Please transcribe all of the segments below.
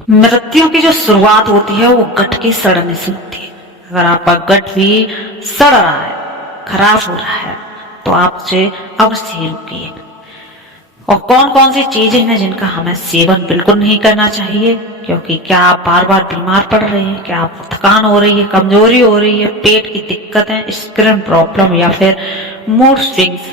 मृत्यु की जो शुरुआत होती है वो गट के सड़ने से होती है। अगर आपका गट भी सड़ रहा है, खराब हो रहा है, तो आप उसे अवश्य ही रोकिए। और कौन कौन सी चीजें हैं जिनका हमें सेवन बिल्कुल नहीं करना चाहिए, क्योंकि क्या आप बार बार बीमार पड़ रहे हैं, क्या आपको थकान हो रही है, कमजोरी हो रही है, पेट की दिक्कतें, स्किन प्रॉब्लम या फिर मूड स्विंग्स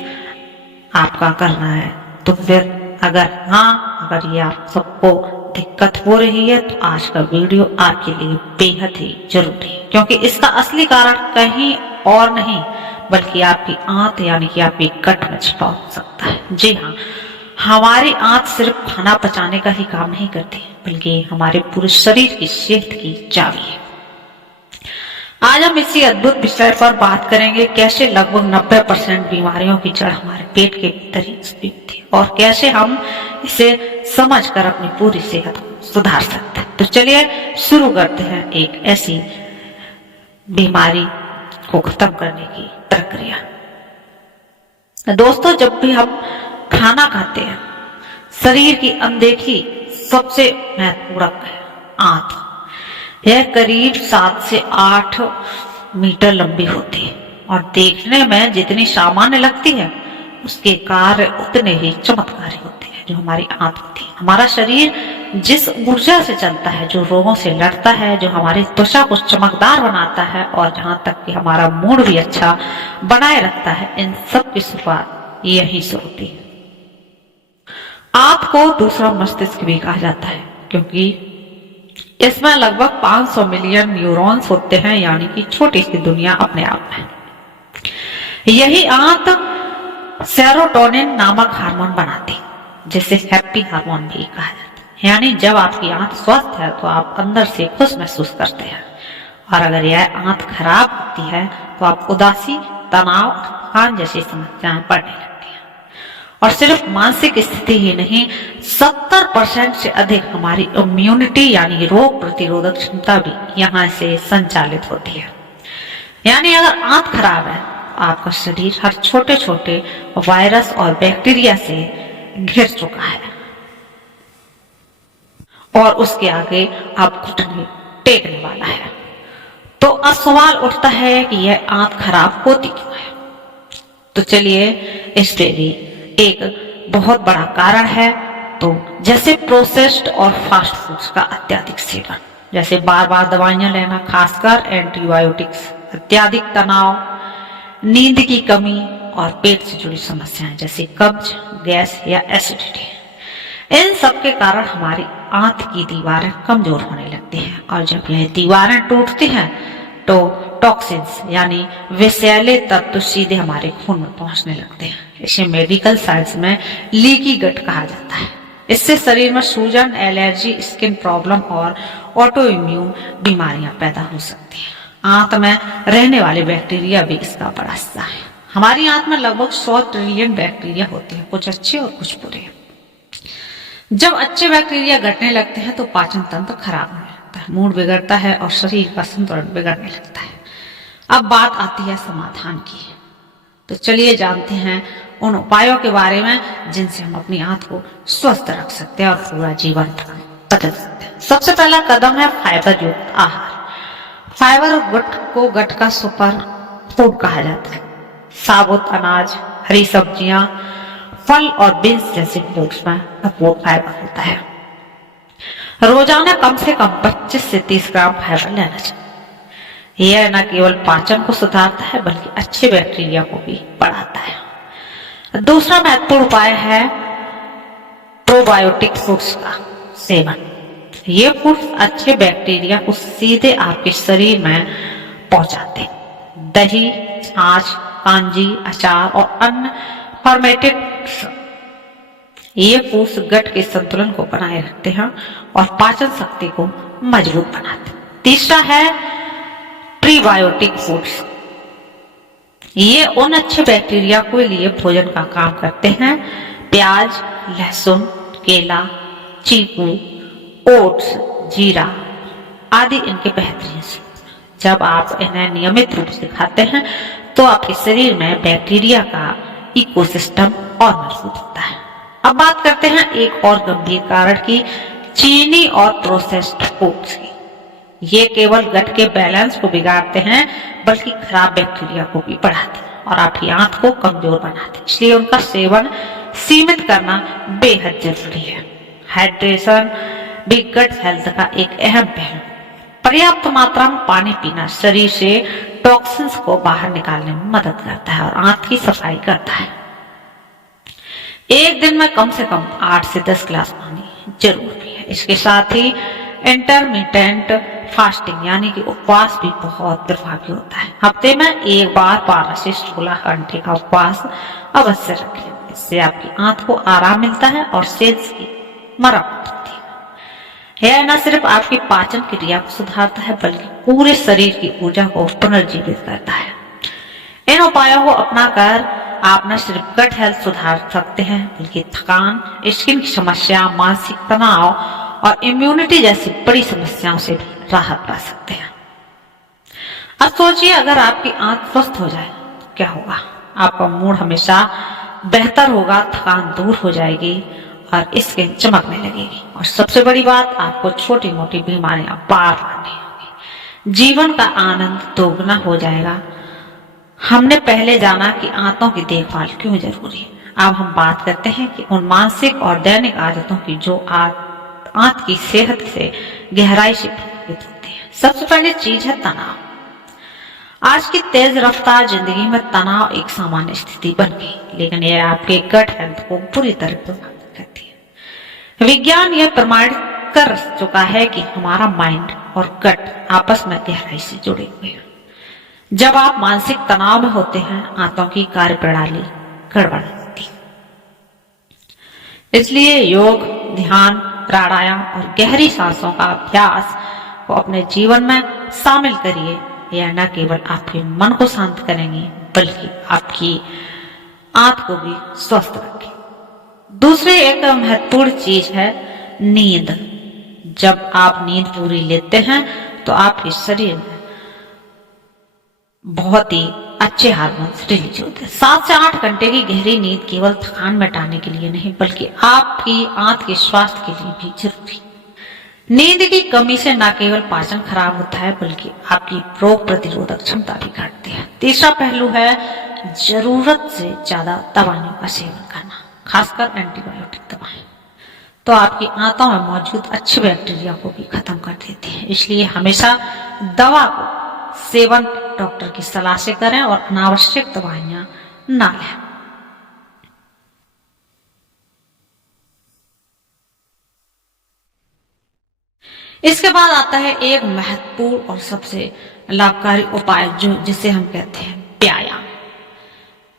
आपका करना है, तो फिर अगर ये आप सबको दिक्कत हो रही है तो आज का वीडियो आपके लिए बेहद ही जरूरी है, क्योंकि इसका असली कारण कहीं और नहीं बल्कि आपकी आंत यानी कि आपकी गट में छिपा हो सकता है। जी हाँ, हमारी आंत सिर्फ खाना पचाने का ही काम नहीं करती, बल्कि हमारे पूरे शरीर की सेहत की चाबी है। आज हम इसी अद्भुत विषय पर बात करेंगे, कैसे लगभग 90% बीमारियों की जड़ हमारे पेट के भीतर ही स्थित थी और कैसे हम इसे समझकर अपनी पूरी सेहत को सुधार सकते हैं। तो चलिए शुरू करते हैं एक ऐसी बीमारी को खत्म करने की प्रक्रिया। दोस्तों, जब भी हम खाना खाते हैं, शरीर की अनदेखी सबसे महत्वपूर्ण है आंत। यह करीब 7 से 8 मीटर लंबी होती है और देखने में जितनी सामान्य लगती है उसके कार्य उतने ही चमत्कारी होते हैं। जो हमारी आंत होती है, हमारा शरीर जिस ऊर्जा से चलता है, जो रोगों से लड़ता है, जो हमारी त्वचा को चमकदार बनाता है और जहां तक कि हमारा मूड भी अच्छा बनाए रखता है, इन सब की शुरुआत यहीं से होती है। आंत को दूसरा मस्तिष्क भी कहा जाता है, क्योंकि इसमें लगभग 500 मिलियन न्यूरॉन्स होते हैं, यानी कि छोटी सी दुनिया अपने आप में। यही आंत सेरोटोनिन नामक हार्मोन बनाती, जिसे हैप्पी हार्मोन भी कहा जाता है। यानी जब आपकी आंत स्वस्थ है तो आप अंदर से खुश महसूस करते हैं, और अगर यह आंत खराब होती है तो आप उदासी, तनाव, थकान जैसी समस्याएं बढ़ने लगती हैं। और सिर्फ मानसिक स्थिति ही नहीं, 70% से अधिक हमारी इम्यूनिटी यानी रोग प्रतिरोधक क्षमता भी यहाँ से संचालित होती है। यानी अगर आंत खराब है, आपका शरीर हर छोटे छोटे वायरस और बैक्टीरिया से घिर चुका है और उसके आगे आप घुटने टेकने वाला है। तो अब सवाल उठता है कि यह आंत खराब होती क्यों है। तो चलिए, इस पे भी एक बहुत बड़ा कारण है। तो जैसे प्रोसेस्ड और फास्ट फूड्स का अत्यधिक सेवन, जैसे बार बार दवाइयां लेना, खासकर एंटीबायोटिक्स, अत्यधिक तनाव, नींद की कमी और पेट से जुड़ी समस्याएं जैसे कब्ज, गैस या एसिडिटी, इन सब के कारण हमारी आंत की दीवारें कमजोर होने लगती हैं। और जब यह दीवारें टूटती हैं तो टॉक्सिन्स यानी विषैले तत्व सीधे हमारे खून में पहुंचने लगते हैं। इसे मेडिकल साइंस में लीकी गट कहा जाता है। इससे शरीर में सूजन, एलर्जी, स्किन प्रॉब्लम और ऑटो इम्यून बीमारियां पैदा हो सकती हैं। आंत में रहने वाले बैक्टीरिया भी इसका बड़ा हिस्सा है। हमारी आंत में लगभग 100 ट्रिलियन बैक्टीरिया होते हैं, कुछ अच्छे और कुछ बुरे। जब अच्छे बैक्टीरिया घटने लगते हैं तो पाचन तंत्र खराब होने लगता है, मूड बिगड़ता है और शरीर का संतुलन बिगड़ने लगता है। अब बात आती है समाधान की। तो चलिए जानते हैं उन उपायों के बारे में जिनसे हम अपनी आंत को स्वस्थ रख सकते हैं और पूरा जीवन बदल सकते हैं। सबसे पहला कदम है फाइबर युक्त आहार। फाइबर को गट का सुपर फूड कहा जाता है। साबुत अनाज, हरी सब्जियां, फल और बीन्स जैसे फूड्स में भरपूर फाइबर होता है। रोजाना कम से कम 25 से 30 ग्राम फाइबर लेना चाहिए। यह न केवल पाचन को सुधारता है बल्कि अच्छे बैक्टीरिया को भी बढ़ाता है। दूसरा महत्वपूर्ण उपाय है प्रोबायोटिक फूड्स का सेवन। ये फूड्स अच्छे बैक्टीरिया को सीधे आपके शरीर में पहुंचाते हैं। दही, छाछ, कांजी, अचार और अन्य फर्मेंटेड ये फूड्स गट के संतुलन को बनाए रखते हैं और पाचन शक्ति को मजबूत बनाते हैं। तीसरा है प्रीबायोटिक फूड्स। ये उन अच्छे बैक्टीरिया के लिए भोजन का काम करते हैं। प्याज, लहसुन, केला, चीकू, ओट्स, जीरा आदि इनके बेहतरीन स्रोत। जब आप इन्हें नियमित रूप से खाते हैं तो आपके शरीर में बैक्टीरिया का इकोसिस्टम और मजबूत होता है। अब बात करते हैं एक और गंभीर कारण की, चीनी और प्रोसेस्ड फूड्स की। ये केवल गट के बैलेंस को बिगाड़ते हैं बल्कि खराब बैक्टीरिया को भी बढ़ाते हैं और आपकी आंत को कमजोर बनाते हैं। इसलिए उनका सेवन सीमित करना बेहद जरूरी है। हाइड्रेशन भी गट हेल्थ का एक अहम पहलू। पर्याप्त मात्रा में पानी पीना शरीर से टॉक्सिन्स को बाहर निकालने में मदद करता है और आंत की सफाई करता है। एक दिन में कम से कम 8 से 10 गिलास पानी जरूर पिए। इसके साथ ही इंटरमिटेंट फास्टिंग यानी कि उपवास भी बहुत प्रभावी होता है। हफ्ते में एक बार 12 से 16 घंटे का उपवास अवश्य रखें। इससे आपकी आंत को आराम मिलता है और सेल्स की मरम्मत होती है। यह न सिर्फ आपकी पाचन क्रिया को सुधारता है बल्कि पूरे शरीर की ऊर्जा को पुनर्जीवित करता है। इन उपायों को अपनाकर आप न सिर्फ गट हेल्थ सुधार सकते हैं बल्कि थकान, स्किन की समस्या, मानसिक तनाव और इम्यूनिटी जैसी बड़ी समस्याओं से भी राहत पा सकते हैं। अब सोचिए, अगर आपकी आंत स्वस्थ हो जाए तो क्या होगा? आपका मूड हमेशा बेहतर होगा, थकान दूर हो जाएगी और स्किन चमकने लगेगी और सबसे बड़ी बात, आपको छोटी मोटी बीमारियां बार बार नहीं होगी। जीवन का आनंद दोगुना हो जाएगा। हमने पहले जाना कि आंतों की देखभाल क्यों जरूरी है। अब हम बात करते हैं कि उन मानसिक और दैनिक आदतों की जो आंत की सेहत से गहराई से प्रभावित होती है। सबसे पहले चीज है तनाव। आज की तेज रफ्तार जिंदगी में तनाव एक सामान्य स्थिति बन गई, लेकिन यह आपके गट हेल्थ को पूरी तरह प्रभावित करती है। विज्ञान यह प्रमाणित कर चुका है कि हमारा माइंड और गट आपस में गहराई से जुड़े हुए हैं। जब आप मानसिक तनाव में होते हैं, आंतों की कार्यप्रणाली गड़बड़ होती है। इसलिए योग, ध्यान, प्राणायाम और गहरी सांसों का अभ्यास को अपने जीवन में शामिल करिए। यह न केवल आपके मन को शांत करेंगे बल्कि आपकी आंत को भी स्वस्थ रखेंगे। दूसरी एक महत्वपूर्ण चीज है नींद। जब आप नींद पूरी लेते हैं तो आपके शरीर में बहुत ही अच्छे हार्मोन्स रिलीज होते हैं। 7 से 8 घंटे की गहरी नींद केवल थकान मिटाने के लिए नहीं बल्कि आपकी आंत के स्वास्थ्य के लिए भी जरूरी। नींद की कमी से न केवल पाचन खराब होता है बल्कि आपकी रोग प्रतिरोधक क्षमता भी घटती है। तीसरा पहलू है जरूरत से ज्यादा दवाइयों का सेवन करना, खासकर एंटीबायोटिक दवाएं तो आपकी आंतों में मौजूद अच्छे बैक्टीरिया को भी खत्म कर देती है। इसलिए हमेशा दवा को सेवन डॉक्टर की सलाह से करें और अनावश्यक दवाइयां ना लें। इसके बाद आता है एक महत्वपूर्ण और सबसे लाभकारी उपाय जिसे हम कहते हैं व्यायाम।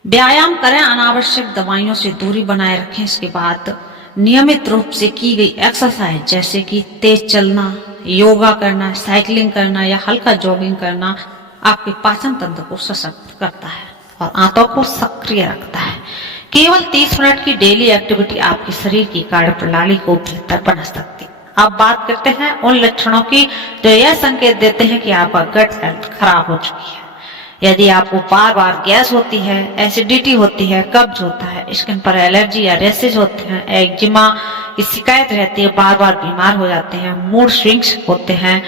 व्यायाम करें, अनावश्यक दवाइयों से दूरी बनाए रखें। इसके बाद नियमित रूप से की गई एक्सरसाइज जैसे कि तेज चलना, योगा करना, साइकिलिंग करना या हल्का जॉगिंग करना आपके पाचन तंत्र को सशक्त करता है और आंतों को सक्रिय रखता है। केवल 30 मिनट की डेली एक्टिविटी आपके शरीर की कार्यप्रणाली को बेहतर बना सकती है। अब बात करते हैं उन लक्षणों की जो यह संकेत देते हैं कि आपका गट हेल्थ खराब हो चुकी है। यदि आपको बार बार गैस होती है, एसिडिटी होती है, कब्ज होता है, स्किन पर एलर्जी या रेसेज होते हैं, एक्जिमा की शिकायत रहती है, बार बार बीमार हो जाते हैं, मूड स्विंग्स होते हैं,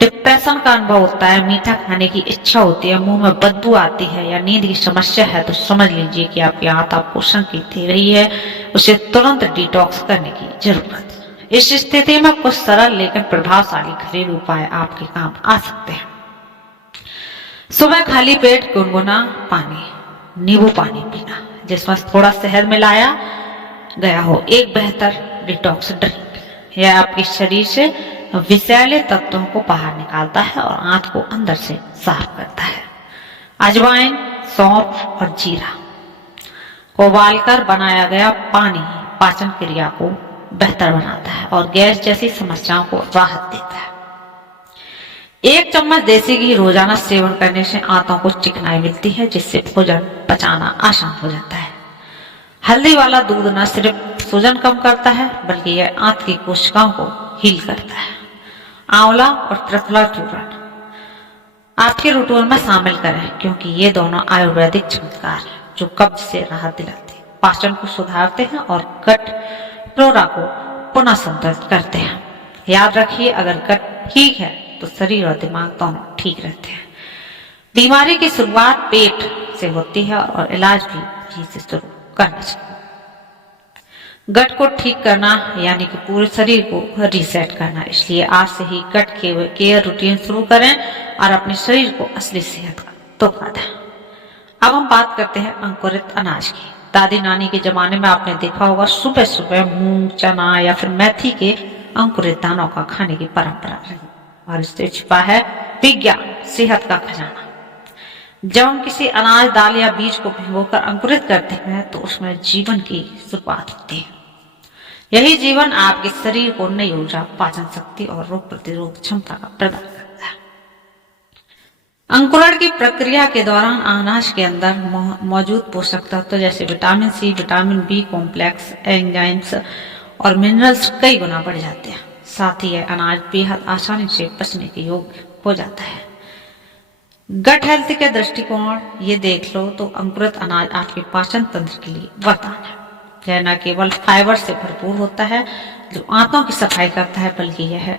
डिप्रेशन का अनुभव होता है, मीठा खाने की इच्छा होती है, मुंह में बदबू आती है या नींद की समस्या है, तो समझ लीजिए कि आपकी आंत आपको संकेत दे रही है, उसे तुरंत डिटॉक्स करने की जरूरत है। इस स्थिति में कुछ सरल लेकिन प्रभावशाली घरेलू उपाय आपके काम आ सकते हैं। सुबह खाली पेट गुनगुना पानी, नींबू पानी पीना जिसमें थोड़ा शहद मिलाया गया हो, एक बेहतर डिटॉक्स ड्रिंक। यह आपके शरीर से विषैले तत्वों को बाहर निकालता है और आंत को अंदर से साफ करता है। अजवाइन, सौंफ और जीरा को उबालकर बनाया गया पानी पाचन क्रिया को बेहतर बनाता है और गैस जैसी समस्याओं को राहत देता है। 1 चम्मच देसी घी रोजाना सेवन करने से आंतों को चिकनाई मिलती है जिससे भोजन पचाना आसान हो जाता है। हल्दी वाला दूध न सिर्फ सूजन कम करता है बल्कि यह आंत की कोशिकाओं को हील करता है। आंवला और त्रिफला चूर्ण आपके रूटीन में शामिल करें क्योंकि ये दोनों आयुर्वेदिक चमत्कार हैं जो कब्ज से राहत दिलाते हैं, पाचन को सुधारते हैं और गट फ्लोरा को पुनः संतुलित करते हैं। याद रखिए, अगर गट ठीक है तो शरीर और दिमाग दोनों ठीक रहते हैं। बीमारी की शुरुआत पेट से होती है और इलाज भी यहीं से शुरू करना चाहिए। गट को ठीक करना यानी कि पूरे शरीर को रीसेट करना, इसलिए आज से ही गट केयर रूटीन शुरू करें और अपने शरीर को असली सेहत का तोहफा दें। अब हम बात करते हैं अंकुरित अनाज की। दादी नानी के जमाने में आपने देखा होगा सुबह सुबह मूंग, चना या फिर मेथी के अंकुरित दानों का खाने की परंपरा रही और इससे छिपा है विज्ञान, सेहत का खजाना। जब हम किसी अनाज, दाल या बीज को भिगोकर अंकुरित करते हैं तो उसमें जीवन की शुरुआत होती है। यही जीवन आपके शरीर को नई ऊर्जा, पाचन शक्ति और रोग प्रतिरोधक क्षमता का प्रदान करता है। अंकुरण की प्रक्रिया के दौरान अनाज के अंदर मौजूद पोषक तत्व जैसे vitamin C, vitamin B complex, enzymes और मिनरल्स कई गुना बढ़ जाते हैं। साथ ही यह अनाज बेहद आसानी से पचने के योग्य हो जाता है। गट हेल्थ के दृष्टिकोण ये देख लो तो अंकुरित अनाज आपके पाचन तंत्र के लिए वरदान है। यह न केवल फाइबर से भरपूर होता है जो आंतों की सफाई करता है, बल्कि यह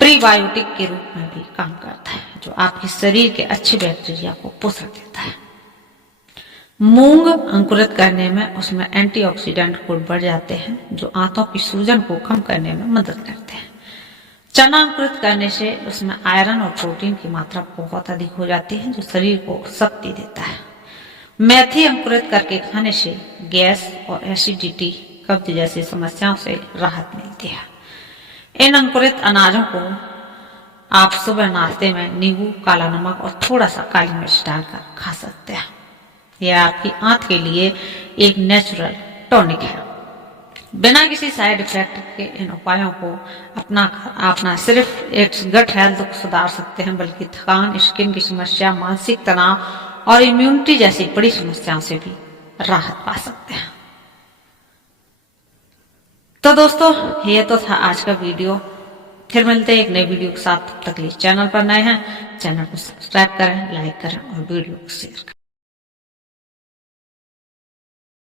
प्रीबायोटिक के रूप में भी काम करता है जो आपके शरीर के अच्छे बैक्टीरिया को पोषण देता है। मूंग अंकुरित करने में उसमें एंटीऑक्सीडेंट गुण बढ़ जाते हैं जो आंतों की सूजन को कम करने में मदद करते हैं। चना अंकुरित करने से उसमें आयरन और प्रोटीन की मात्रा बहुत अधिक हो जाती है जो शरीर को शक्ति देता है। मेथी अंकुरित करके खाने से गैस और एसिडिटी, कब्ज जैसी समस्याओं से राहत मिलती है। इन अंकुरित अनाजों को आप सुबह नाश्ते में नींबू, काला नमक और थोड़ा सा काली मिर्च डालकर खा सकते हैं। यह आपकी आंत के लिए एक नेचुरल टॉनिक है। बिना किसी साइड इफेक्ट के इन उपायों को अपनाकर आप न सिर्फ एक गट हेल्थ को सुधार सकते हैं, बल्कि थकान, स्किन की समस्या, मानसिक तनाव और इम्यूनिटी जैसी बड़ी समस्याओं से भी राहत पा सकते हैं। तो दोस्तों, ये तो था आज का वीडियो। फिर मिलते हैं एक नई वीडियो के साथ। तब तक के लिए चैनल पर नए हैं, चैनल को सब्सक्राइब करें, लाइक करें और वीडियो को शेयर करें।